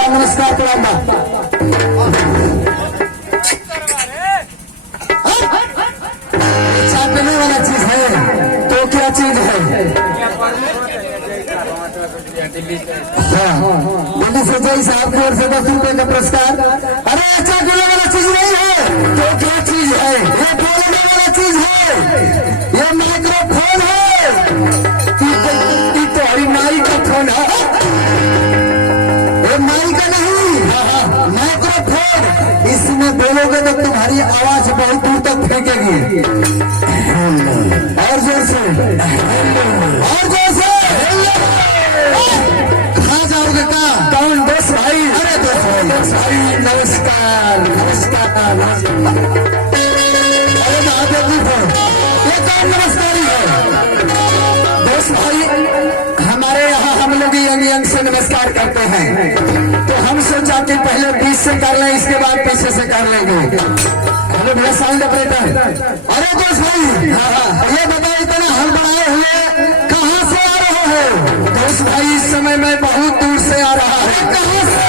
बड़ा नमस्कार कराऊंगा। चाय पीने वाला चीज है तो क्या चीज है? हाँ, दिल्ली से जय साहब की ओर से 10 रुपए का पुरस्कार। अरे अच्छा पीने वाला चीज नहीं है तो क्या चीज है? ये बोलने वाला चीज है, ये माइक्रोफोन है। तो माई का फोन है, ये माई का नहीं, माइक्रोफोन। इसमें बोलोगे तो तुम्हारी आवाज बहुत दूर तक फेंकेगी। और जोर से, और जोर से। कहाँ जाओगे? कहाँ? कौन? दोस्त भाई। अरे दोस्त भाई नमस्कार, नमस्कार। अरे महादेव जी को ये कौन नमस्कारी है? दोस्त भाई हमारे यहाँ हम लोग यंग यंग से नमस्कार करते हैं, तो हम सोचा कि पहले 20 से कर लें, इसके बाद पीछे से कर लेंगे। हेलो भैया साउंड ऑपरेटर। अरे दोस्त भाई ये बताओ, इतना हल बनाए हुए कहाँ से आ रहे हो? दोस्त भाई इस समय में बहुत दूर से आ रहा है। कहाँ से?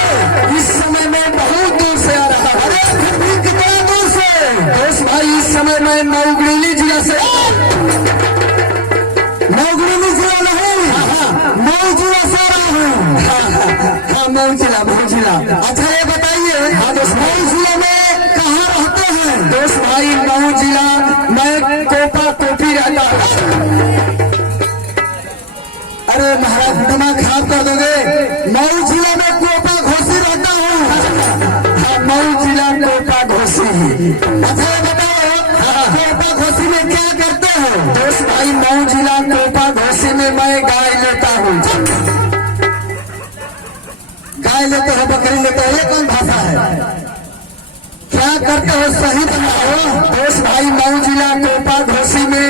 इस समय में बहुत दूर से आ रहा है। कितना दूर से? दोस्त भाई इस समय में मऊगड़ीली जिला से। मऊगड़ीली जिला नहीं, मऊ जिला से आ रहा हूँ। हाँ मऊ जिला, मऊ जिला। अच्छा ये बताइए, हाँ दोस्त मऊ जिले में कहाँ रहते हैं? दोस्त भाई मऊ जिला मैं कोपा टोपी रहता हूँ। अरे महाराज दिमाग खराब कर दोगे। मऊ जिला में कोपा घोसी रहता हूँ। हाँ मऊ जिला कोपा घोसी। अच्छा ये बताओ कोपा घोसी में क्या करते हो? दोस्त भाई मऊ जिला कोपा घोसी में मैं गाय लेता हूँ। गाय लेते हो, बकरी लेते हो, ये कौन भाषा है? क्या करते हो सही बताओ। दोस्त भाई मऊ जिला कोपा घोसी में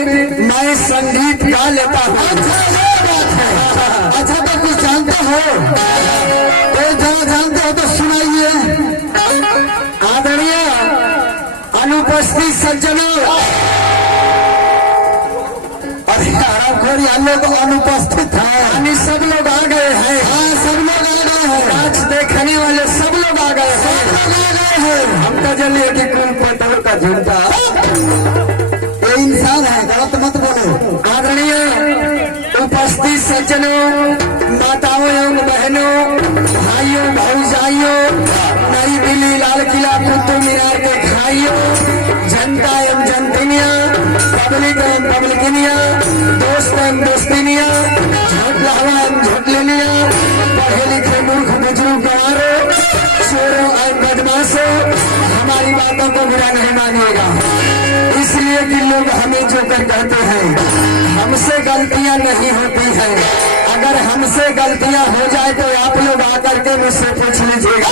मैं संगीत गा लेता हूँ। अच्छा ये बात है। अच्छा तो कुछ जानते हो? तो जहाँ जानते हो तो सुनाइए। आदरणीय अनुपस्थित सज्जनों, अरे खोरी हम लोग अनुपस्थित है, यानी सब लोग आ गए हैं। हाँ सब लोग आ गए हैं, आज देखने वाले सब लोग आ गए हैं। हम तो जल्दी कि कुल पटल का झूठा ये इंसान है, गलत मत बोलो। आदरणीय उपस्थित सज्जनों, माताओं एवं बहनों, भाइयों भौजाइयों, नई दिल्ली लाल किला कुतुब मीनार के खाइयों, जनता एवं जनतिनिया, पब्लिक एवं पब्लिकिनिया, दोस्त एवं दोस्तिनिया, झोटलावा एवं झोटलिनिया, पढ़े लिखे मूर्ख बुजुर्ग गंवारों, चोरों एवं बदमाशों, हमारी बातों को बुरा नहीं मानिएगा, इसलिए कि लोग हमें जो कर कहते हैं हमसे गलतियां नहीं होती हैं। अगर हमसे गलतियां हो जाए तो आप लोग आकर के मुझसे पूछ लीजिएगा।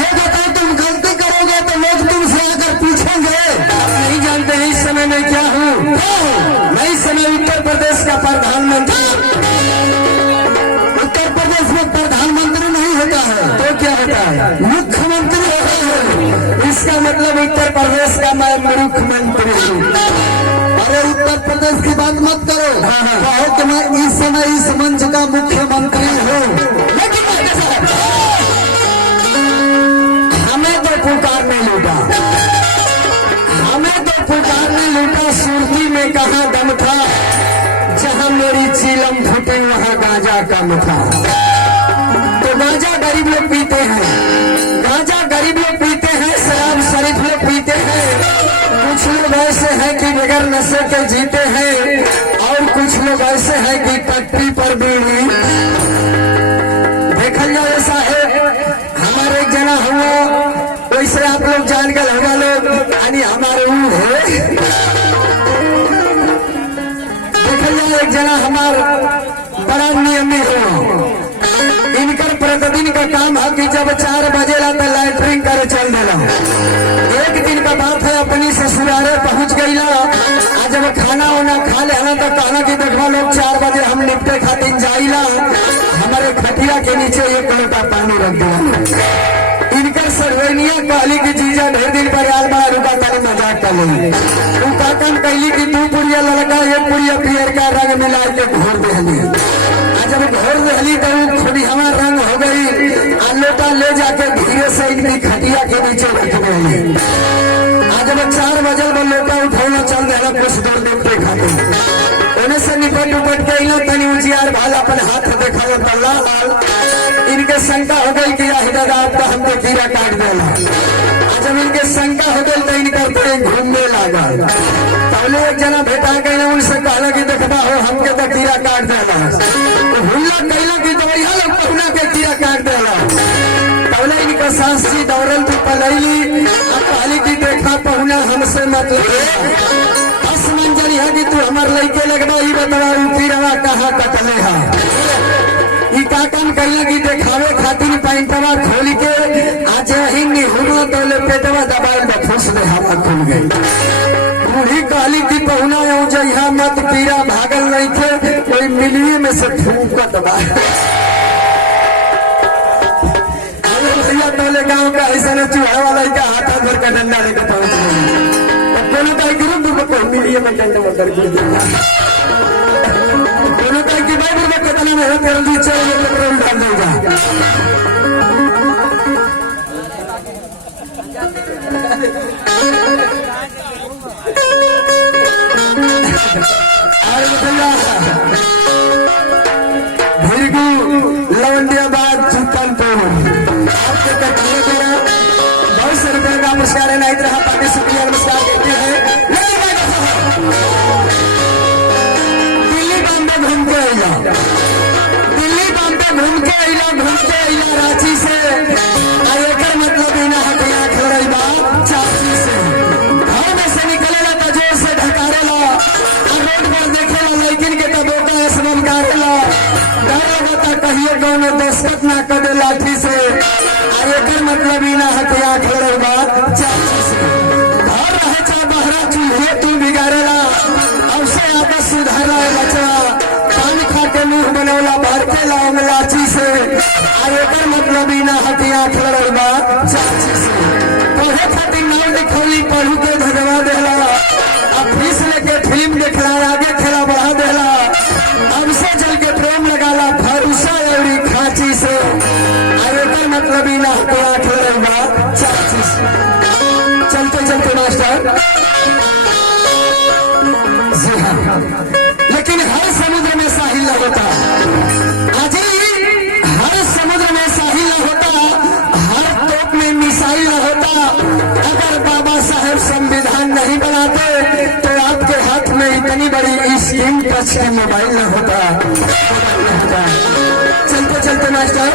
ये बताओ तुम गलती करोगे तो लोग तुमसे आकर पूछेंगे। आप नहीं जानते इस समय में क्या हूँ? मैं इस समय उत्तर प्रदेश का प्रधानमंत्री। उत्तर प्रदेश में प्रधानमंत्री नहीं होता है तो क्या होता है? मुख्यमंत्री होता है। इसका मतलब उत्तर प्रदेश का मैं मुख्यमंत्री हूँ। अरे उत्तर प्रदेश की बात मत करो, कहो कि मैं इस समय इस मंच का मुख्यमंत्री हूँ। हमें तो पुकारने लूटा, हमें तो पुकारने लूटा। सुरती में कहाँ दम था, जहाँ मेरी चीलम फूटे वहाँ गांजा कम था। तो गांजा गरीब लोग पीते हैं, गांजा गरीब लोग पीते हैं, शराब शरीफ लोग पीते हैं। कुछ लोग ऐसे हैं कि बगैर नशे के जीते हैं, और कुछ लोग ऐसे हैं कि पटरी पर बीड़ी। देखल जाए ऐसा है, हमारे एक जना हुआ, वैसे आप लोग जान कर होगा लोग, यानी हमारे वो है। देखल जाए एक जना हमारा बड़ा नियमी हो, इनकर प्रतिदिन का काम है कि जब 4 बजे ला तो लैटरिंग करे चल देना। एक दिन का बात है, अपनी ससुराले पहुंच गई ला, आज जब खाना वाना खा लेना तो कहना कि देखो लोग 4 बजे हम निपटे खातिर जाइला, हमारे खटिया के नीचे 1 लोटा पानी रख दिया। इनकर सरवैनिया कहली की जीजा ढेर दिन पर यार बड़ा रुका तारे मजाक कर ली। तू काकन कहली कि 2 पुड़िया लड़का 1 पुड़िया पियर का रंग मिला के घोर दहली। जब घोर दहली तो खुदी हमारा रंग हो गई, लोटा ले जाके धीरे से इनकी खटिया के नीचे रख गए। आज जब 4 बजल में लोटा उठौना चल रहा कुछ दूर देखते खाते उन्हें से निपट उपट के तनी उजियार भाल अपन हाथ देखा लाल इनके शंका हो गई कि दादा आपका हमको कीड़ा काट देना। जब इनके शंका हो गई तो इनका ट्रेन घूमने लगा। पहले एक जना भेटा गए उनसे कहला कि देखबा हो हमके तो कीड़ा काट देना। तो हुल्ला कहला कि दौड़िया लोग पहुना के कीड़ा काट देना। पहले इनका सासी दौड़ल तो पलैली कहली कि देखा पहुना हमसे मतलब बस मंजरी है कि तू हमार लड़के लगवा ही बता कीड़ा कहाँ कटले है। काकन कहला कि देखावे खातिर पैंटवा खोल के आज ही निहुरो तोले पेटवा दबाल में फुस दे हवा खुल गई। बूढ़ी कहली कि पहुना आऊं जइहा मत पीरा भागल नहीं थे कोई मिलिए में से फूकत बा। भैया तोले गांव का ऐसा ने चूहा वाला का हाथ भर का डंडा लेकर पहुंच गई। दोनों का ग्रुप को मिलिए में डंडा कर दिया। दोनों का की भाई में कितना मेहनत कर दी चल पेट्रोल डाल देगा। भिरगू लवंडियाबाद सुल्तानपुर आपके कटने द्वारा बहुत से रुपये का पुरस्कार है। नहीं रहा पार्टी शुक्रिया नमस्कार करते हैं। दिल्ली बॉम्बे घूम के आइला रांची से एकर मतलब इना हटिया खड़ई बा चाची से घर में से निकलेला तो जोर से ढकारेला रोड पर देखेला लेकिन के तो बोका स्मरण करेला डर बता कहिए कौन दस्तक ना कर लाठी से एकर मतलब इना हटिया खड़ई बा चाची से घर रहे चा बहरा चूल्हे तू बिगाड़ेला अब से आदत सुधारा बचवा पान खा के मुंह बनौला भर के लाओ लाची से एकर मतलब इना हटिया खड़ल बा चाची से पढ़े खातिर नाम लिखौली पढ़ू के धगवा देला अब फीस लेके फिल्म देखला आगे खेला बढ़ा देला अब से चल के प्रेम लगाला भरोसा और खाची से एकर मतलब इना हटिया खड़ल बा चाची से। चलते चलते मास्टर जी हाँ लेकिन हर समुद्र में साहिल न होता। आज हर समुद्र में साहिल न होता हर तोप में मिसाइल न होता। अगर बाबा साहब संविधान नहीं बनाते तो आपके हाथ में इतनी बड़ी स्क्रीन टच मोबाइल न होता। चलते चलते मास्टर